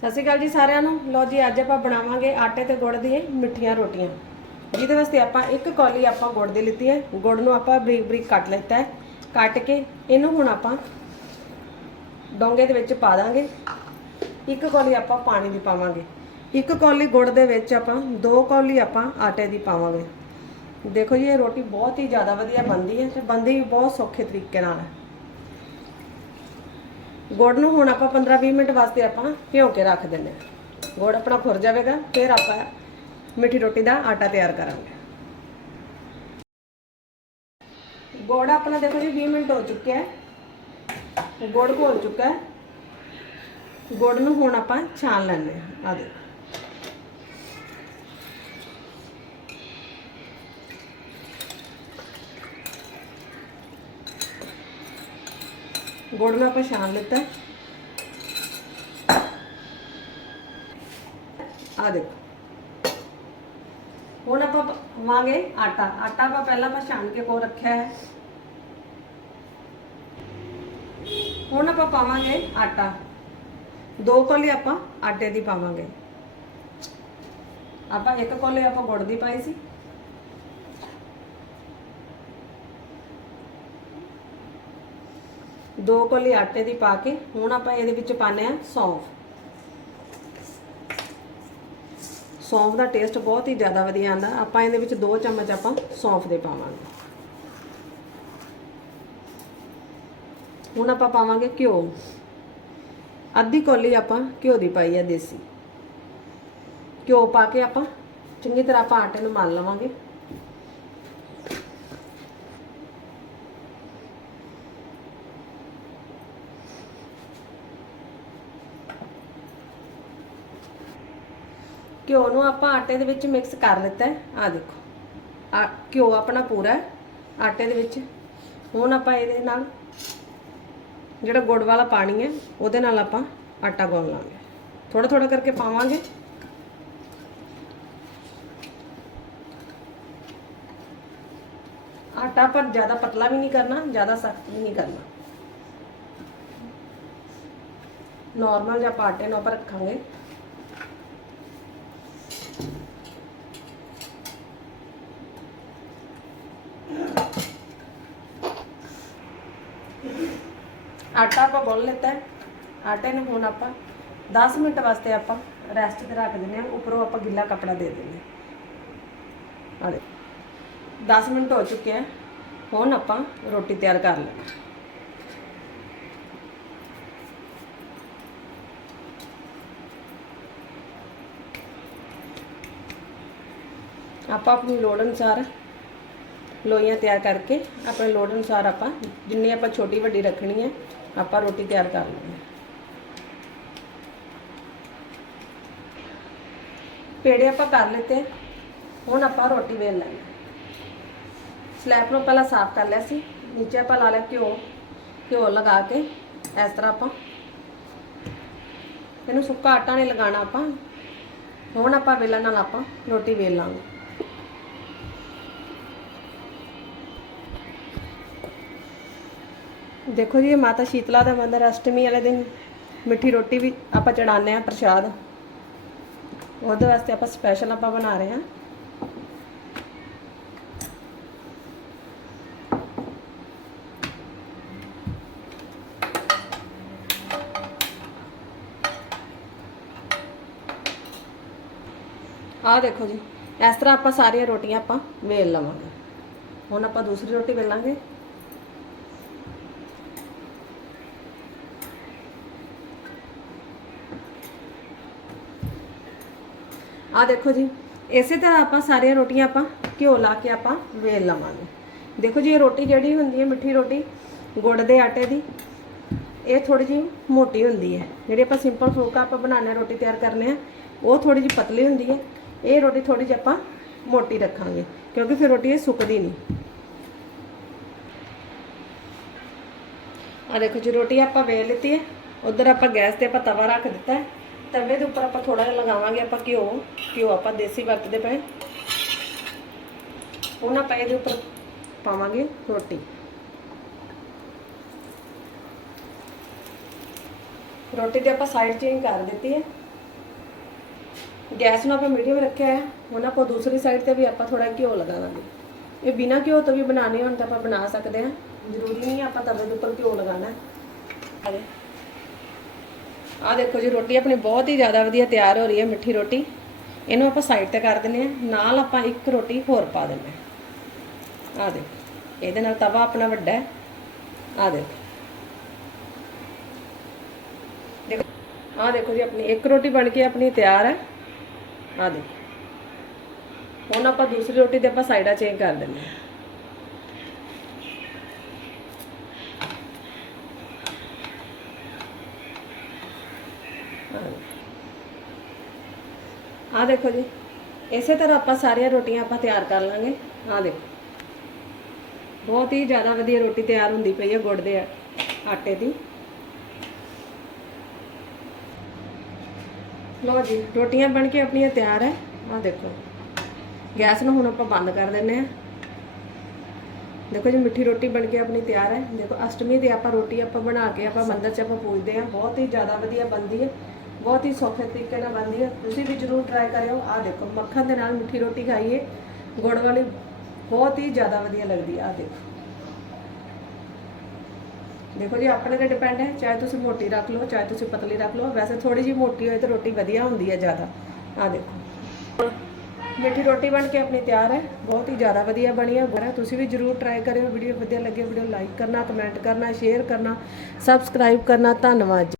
ਸਤਿ ਸ਼੍ਰੀ ਅਕਾਲ ਜੀ ਸਾਰਿਆਂ ਨੂੰ। ਲਓ ਜੀ, ਅੱਜ ਆਪਾਂ ਬਣਾਵਾਂਗੇ ਆਟੇ ਤੇ ਗੁੜ ਦੀਆਂ ਮਿੱਠੀਆਂ ਰੋਟੀਆਂ। ਜਿਹਦੇ ਵਾਸਤੇ ਆਪਾਂ ਇੱਕ ਕੌਲੀ ਆਪਾਂ ਗੁੜ ਦੀ ਲਿੱਤੀ ਹੈ। ਗੁੜ ਨੂੰ ਆਪਾਂ ਬਰੀਕ ਬਰੀਕ ਕੱਟ ਲਿੱਤਾ ਹੈ। ਕੱਟ ਕੇ ਇਹਨੂੰ ਹੁਣ ਆਪਾਂ ਡੋਂਗੇ ਦੇ ਵਿੱਚ ਪਾ ਦਾਂਗੇ। ਇੱਕ ਕੌਲੀ ਆਪਾਂ ਪਾਣੀ ਦੀ ਪਾਵਾਂਗੇ। ਇੱਕ ਕੌਲੀ ਗੁੜ ਦੇ ਵਿੱਚ ਆਪਾਂ ਦੋ ਕੌਲੀ ਆਪਾਂ ਆਟੇ ਦੀ ਪਾਵਾਂਗੇ। ਦੇਖੋ ਜੀ, ਇਹ ਰੋਟੀ ਬਹੁਤ ਹੀ ਜ਼ਿਆਦਾ ਵਧੀਆ ਬਣਦੀ ਹੈ ਤੇ ਬਣਦੀ ਵੀ ਬਹੁਤ ਸੌਖੇ ਤਰੀਕੇ ਨਾਲ ਹੈ। ਗੁੜ ਨੂੰ ਹੁਣ ਆਪਾਂ 15-20 ਮਿੰਟ ਵਾਸਤੇ ਆਪਾਂ ਭਿਓ ਕੇ ਰੱਖ ਦਿੰਦੇ ਹਾਂ। ਗੁੜ ਆਪਣਾ ਖੁਰ ਜਾਵੇਗਾ, ਫਿਰ ਆਪਾਂ ਮਿੱਠੀ ਰੋਟੀ ਦਾ ਆਟਾ ਤਿਆਰ ਕਰਾਂਗੇ। ਗੁੜ ਆਪਣਾ ਦੇਖੋ ਜੀ 20 ਮਿੰਟ ਹੋ ਚੁੱਕਿਆ ਹੈ। ਗੁੜ ਘੋਲ ਚੁੱਕਾ ਹੈ। ਗੁੜ ਨੂੰ ਹੁਣ ਆਪਾਂ ਛਾਣ ਲੈਣੇ ਆ ਦੇਖੋ। ਗੁੜ ਨੂੰ ਆਪਾਂ ਛਾਣ ਲਿੱਤਾ ਹੈ। ਆ ਦੇਖੋ ਹੁਣ ਆਪਾਂ ਪਾਵਾਂਗੇ ਆਟਾ ਆਟਾ ਆਪਾਂ ਪਹਿਲਾਂ ਆਪਾਂ ਛਾਣ ਕੇ ਕੋ ਰੱਖਿਆ ਹੈ ਹੁਣ ਆਪਾਂ ਪਾਵਾਂਗੇ ਆਟਾ ਦੋ ਕੋਲੇ ਆਪਾਂ ਆਟੇ ਦੀ ਪਾਵਾਂਗੇ ਆਪਾਂ ਇੱਕ ਕੋਲੇ ਆਪਾਂ ਗੁੜ ਦੀ ਪਾਈ ਸੀ ਦੋ ਕੋਲੇ ਆਟੇ ਦੀ ਪਾ ਕੇ ਹੁਣ ਆਪਾਂ ਇਹਦੇ ਵਿੱਚ ਪਾਣੇ ਆ ਸੌਂਫ। ਸੌਂਫ ਦਾ ਟੇਸਟ ਬਹੁਤ ਹੀ ਜ਼ਿਆਦਾ ਵਧੀਆ ਆਂਦਾ ਆਪਾਂ ਇਹਦੇ ਵਿੱਚ 2 ਚਮਚ ਆਪਾਂ ਸੌਂਫ ਦੇ ਪਾਵਾਂਗੇ। ਹੁਣ ਆਪਾਂ ਪਾਵਾਂਗੇ ਘਿਓ। ਅੱਧੀ ਕੌਲੀ ਆਪਾਂ ਘਿਓ ਦੀ ਪਾਈ ਆ ਦੇਸੀ। ਘਿਓ ਪਾ ਕੇ ਆਪਾਂ ਚੰਗੀ ਤਰ੍ਹਾਂ ਆਪਾਂ ਆਟੇ ਨੂੰ ਮਲ ਲਵਾਂਗੇ। ਘਿਓ ਨੂੰ ਆਪਾਂ ਆਟੇ ਦੇ ਵਿੱਚ ਮਿਕਸ ਕਰ ਲਿੱਤਾ ਹੈ। ਆ ਦੇਖੋ। ਆ ਘਿਓ ਆਪਣਾ ਪੂਰਾ ਆਟੇ ਦੇ ਵਿੱਚ। ਹੁਣ ਆਪਾਂ ਇਹਦੇ ਨਾਲ ਜਿਹੜਾ ਗੁੜ ਵਾਲਾ ਪਾਣੀ ਹੈ, ਉਹਦੇ ਨਾਲ ਆਪਾਂ ਆਟਾ ਗੁੰਨ ਲਾਂਗੇ। ਥੋੜਾ ਥੋੜਾ ਕਰਕੇ ਪਾਵਾਂਗੇ। ਆਟਾ ਪਰ ਜ਼ਿਆਦਾ ਪਤਲਾ ਵੀ ਨਹੀਂ ਕਰਨਾ, ਜ਼ਿਆਦਾ ਸਖਤ ਵੀ ਨਹੀਂ ਕਰਨਾ। ਨਾਰਮਲ ਜਿਹਾ ਆਪਾਂ ਆਟੇ ਨੂੰ ਆਪਾਂ ਰੱਖਾਂਗੇ। ਆਟਾ ਆਪਾਂ ਗੁੰਨ ਲਿੱਤਾ ਹੈ। ਆਟੇ ਨੂੰ ਹੁਣ ਆਪਾਂ 10 ਮਿੰਟ ਵਾਸਤੇ ਆਪਾਂ ਰੈਸਟ ਤੇ ਰੱਖ ਦਿੰਦੇ ਹਾਂ। ਉੱਪਰੋਂ ਆਪਾਂ ਗਿੱਲਾ ਕੱਪੜਾ ਦੇ ਦਿੰਦੇ ਹਾਂ। ਆਲੇ 10 ਮਿੰਟ ਹੋ ਚੁੱਕੇ ਆ ਹੁਣ ਆਪਾਂ ਰੋਟੀ ਤਿਆਰ ਕਰ ਲਵਾਂਗੇ ਆਪਾਂ ਆਪਣੀ ਲੋੜ ਅਨੁਸਾਰ ਲੋਈਆਂ ਤਿਆਰ ਕਰਕੇ ਆਪਣੇ ਲੋੜ ਅਨੁਸਾਰ ਆਪਾਂ ਜਿੰਨੀ ਆਪਾਂ ਛੋਟੀ ਵੱਡੀ ਰੱਖਣੀ ਹੈ, ਆਪਾਂ ਰੋਟੀ ਤਿਆਰ ਕਰ ਲੈਣੀ ਹੈ। ਪੇੜੇ ਆਪਾਂ ਕਰ ਲਿੱਤੇ ਹੁਣ ਆਪਾਂ ਰੋਟੀ ਵੇਲ ਲੈਣੀ ਸਲੈਬ ਨੂੰ ਪਹਿਲਾਂ ਸਾਫ਼ ਕਰ ਲਿਆ ਸੀ, ਨੀਚੇ ਆਪਾਂ ਲਾ ਲਿਆ ਘਿਓ ਘਿਓ ਲਗਾ ਕੇ ਇਸ ਤਰ੍ਹਾਂ ਆਪਾਂ ਇਹਨੂੰ ਸੁੱਕਾ ਆਟਾ ਨਹੀਂ ਲਗਾਉਣਾ ਆਪਾਂ, ਹੁਣ ਆਪਾਂ ਵੇਲਣ ਨਾਲ ਆਪਾਂ ਰੋਟੀ ਵੇਲ ਲਾਂਗੇ। ਦੇਖੋ ਜੀ ਮਾਤਾ ਸ਼ੀਤਲਾ ਦਾ ਮੰਦਰ ਅਸ਼ਟਮੀ ਵਾਲੇ ਦਿਨ ਮਿੱਠੀ ਰੋਟੀ ਵੀ ਆਪਾਂ ਚੜਾਉਂਦੇ ਆ ਪ੍ਰਸ਼ਾਦ। ਉਹਦੇ ਵਾਸਤੇ ਆਪਾਂ ਸਪੈਸ਼ਲ ਆਪਾਂ ਬਣਾ ਰਹੇ ਹਾਂ। ਆਹ ਦੇਖੋ ਜੀ, ਇਸ ਤਰ੍ਹਾਂ ਆਪਾਂ ਸਾਰੀਆਂ ਰੋਟੀਆਂ ਆਪਾਂ ਵੇਲ ਲਵਾਂਗੇ। ਹੁਣ ਆਪਾਂ ਦੂਸਰੀ ਰੋਟੀ ਵੇਲਾਂਗੇ। ਆ ਦੇਖੋ ਜੀ, ਇਸੇ ਤਰ੍ਹਾਂ ਆਪਾਂ ਸਾਰੀਆਂ ਰੋਟੀਆਂ ਆਪਾਂ ਘਿਓ ਲਾ ਕੇ ਆਪਾਂ ਵੇਲ ਲਵਾਂਗੇ। ਦੇਖੋ ਜੀ, ਇਹ ਰੋਟੀ ਜਿਹੜੀ ਹੁੰਦੀ ਹੈ, ਮਿੱਠੀ ਰੋਟੀ, ਗੁੜ ਦੇ ਆਟੇ ਦੀ, ਇਹ ਥੋੜੀ ਜਿਹੀ ਮੋਟੀ ਹੁੰਦੀ ਹੈ। ਜਿਹੜੀ ਆਪਾਂ ਸਿੰਪਲ ਫੁਲਕਾ ਆਪਾਂ ਬਣਾਉਂਦੇ ਹਾਂ ਰੋਟੀ ਤਿਆਰ ਕਰਨੇ ਆ ਉਹ ਥੋੜੀ ਜਿਹੀ ਪਤਲੀ ਹੁੰਦੀ ਹੈ। ਇਹ ਰੋਟੀ ਥੋੜੀ ਜਿਹੀ ਆਪਾਂ ਮੋਟੀ ਰੱਖਾਂਗੇ, ਕਿਉਂਕਿ ਫਿਰ ਰੋਟੀ ਇਹ ਸੁੱਕਦੀ ਨਹੀਂ। ਆ ਦੇਖੋ ਜੀ, ਰੋਟੀ ਆਪਾਂ ਵੇਲ ਲਿੱਤੀ ਹੈ, ਉਧਰ ਆਪਾਂ ਗੈਸ ਤੇ ਆਪਾਂ ਤਵਾ ਰੱਖ ਦਿੱਤਾ ਹੈ। ਤਵੇ ਦੇ ਉੱਪਰ ਆਪਾਂ ਥੋੜਾ ਜਿਹਾ ਲਗਾਵਾਂਗੇ, ਆਪਾਂ ਘਿਓ ਘਿਓ ਆਪਾਂ ਦੇਸੀ ਵਰਤਦੇ ਪਏ। ਉਹਨਾਂ ਆਪਾਂ ਇਹਦੇ ਉੱਪਰ ਪਾਵਾਂਗੇ ਰੋਟੀ। ਰੋਟੀ ਤੇ ਆਪਾਂ ਸਾਈਡ ਚੇਂਜ ਕਰ ਦਿੱਤੀ ਹੈ। ਗੈਸ ਨੂੰ ਆਪਾਂ ਮੀਡੀਅਮ ਰੱਖਿਆ ਹੈ। ਹੁਣ ਆਪਾਂ ਦੂਸਰੀ ਸਾਈਡ ਤੇ ਵੀ ਆਪਾਂ ਥੋੜਾ ਘਿਓ ਲਗਾ ਦਾਂਗੇ। ਇਹ ਬਿਨਾ ਘਿਓ ਤੋਂ ਵੀ ਬਣਾਉਣੀ ਹੋਣ ਤਾਂ ਆਪਾਂ ਬਣਾ ਸਕਦੇ ਹਾਂ। ਜ਼ਰੂਰੀ ਨਹੀਂ ਆਪਾਂ ਤਵੇ ਦੇ ਉੱਪਰ ਘਿਓ ਲਗਾਉਣਾ। ਹੈ ਆ ਦੇਖੋ ਜੀ, ਰੋਟੀ ਆਪਣੀ ਬਹੁਤ ਹੀ ਜ਼ਿਆਦਾ ਵਧੀਆ ਤਿਆਰ ਹੋ ਰਹੀ ਹੈ, ਮਿੱਠੀ ਰੋਟੀ। ਇਹਨੂੰ ਆਪਾਂ ਸਾਈਡ ਤੇ ਕਰ ਦਿੰਨੇ ਆ ਨਾਲ ਆਪਾਂ ਇੱਕ ਰੋਟੀ ਹੋਰ ਪਾ ਦਿੰਨੇ ਆ ਆ ਦੇਖੋ, ਇਹਦੇ ਨਾਲ ਤਵਾ ਆਪਣਾ ਵੱਡਾ ਹੈ। ਆ ਦੇਖੋ। ਦੇਖੋ ਆ ਦੇਖੋ ਜੀ, ਆਪਣੀ ਇੱਕ ਰੋਟੀ ਬਣ ਕੇ ਆਪਣੀ ਤਿਆਰ ਹੈ। ਆ ਦੇਖੋ। ਹੁਣ ਆਪਾਂ ਦੂਸਰੀ ਰੋਟੀ ਤੇ ਆਪਾਂ ਸਾਈਡਾਂ ਚੇਂਜ ਕਰ ਦਿੰਨੇ ਆ ਆ ਦੇਖੋ ਜੀ, ਇਸੇ ਤਰ੍ਹਾਂ ਆਪਾਂ ਸਾਰੀਆਂ ਰੋਟੀਆਂ ਆਪਾਂ ਤਿਆਰ ਕਰ ਲਾਂਗੇ। ਆ ਦੇਖੋ, ਬਹੁਤ ਹੀ ਜ਼ਿਆਦਾ ਵਧੀਆ ਰੋਟੀ ਤਿਆਰ ਹੁੰਦੀ ਪਈ ਹੈ ਗੁੜ ਦੇ ਆਟੇ ਦੀ। ਲਓ ਜੀ, ਰੋਟੀਆਂ ਬਣ ਕੇ ਆਪਣੀਆਂ ਤਿਆਰ ਹੈ। ਆ ਦੇਖੋ, ਗੈਸ ਨੂੰ ਹੁਣ ਆਪਾਂ ਬੰਦ ਕਰ ਦਿੰਨੇ ਆ ਦੇਖੋ ਜੀ, ਮਿੱਠੀ ਰੋਟੀ ਬਣ ਕੇ ਆਪਣੀ ਤਿਆਰ ਹੈ। ਦੇਖੋ, ਅਸ਼ਟਮੀ ਤੇ ਆਪਾਂ ਰੋਟੀ ਆਪਾਂ ਬਣਾ ਕੇ ਆਪਾਂ ਮੰਦਿਰ 'ਚ ਆਪਾਂ ਪੂਜਦੇ ਆ ਬਹੁਤ ਹੀ ਜ਼ਿਆਦਾ ਵਧੀਆ ਬਣਦੀ ਹੈ। ਬਹੁਤ ਹੀ ਸੌਖੇ ਤਰੀਕੇ ਨਾਲ ਬਣਦੀ ਹੈ ਤੁਸੀਂ ਵੀ ਜਰੂਰ ਟਰਾਈ ਕਰਿਓ ਆ ਦੇਖੋ ਮੱਖਣ ਦੇ ਨਾਲ ਮਿੱਠੀ ਰੋਟੀ ਖਾਈਏ ਗੁੜ ਵਾਲੀ ਬਹੁਤ ਹੀ ਜ਼ਿਆਦਾ ਵਧੀਆ ਲੱਗਦੀ ਆ ਦੇਖੋ ਦੇਖੋ ਜੀ ਆਪਣੇ ਤੇ ਡਿਪੈਂਡ ਹੈ ਚਾਹੇ ਤੁਸੀਂ ਮੋਟੀ ਰੱਖ ਲਓ ਚਾਹੇ ਤੁਸੀਂ ਪਤਲੀ ਰੱਖ ਲਓ ਵੈਸੇ ਥੋੜੀ ਜਿਹੀ ਮੋਟੀ ਹੋਏ ਤਾਂ ਰੋਟੀ ਵਧੀਆ ਹੁੰਦੀ ਹੈ ਜ਼ਿਆਦਾ ਆ ਦੇਖੋ ਮਿੱਠੀ ਰੋਟੀ ਬਣ ਕੇ ਆਪਣੀ ਤਿਆਰ ਹੈ ਬਹੁਤ ਹੀ ਜ਼ਿਆਦਾ ਵਧੀਆ ਬਣੀ ਹੈ ਗੁਰਾ ਤੁਸੀਂ ਵੀ ਜਰੂਰ ਟਰਾਈ ਕਰਿਓ ਵੀਡੀਓ ਵਧੀਆ ਲੱਗੇ ਵੀਡੀਓ ਲਾਈਕ ਕਰਨਾ ਕਮੈਂਟ ਕਰਨਾ ਸ਼ੇਅਰ ਕਰਨਾ ਸਬਸਕ੍ਰਾਈਬ ਕਰਨਾ ਧੰਨਵਾਦ ਜੀ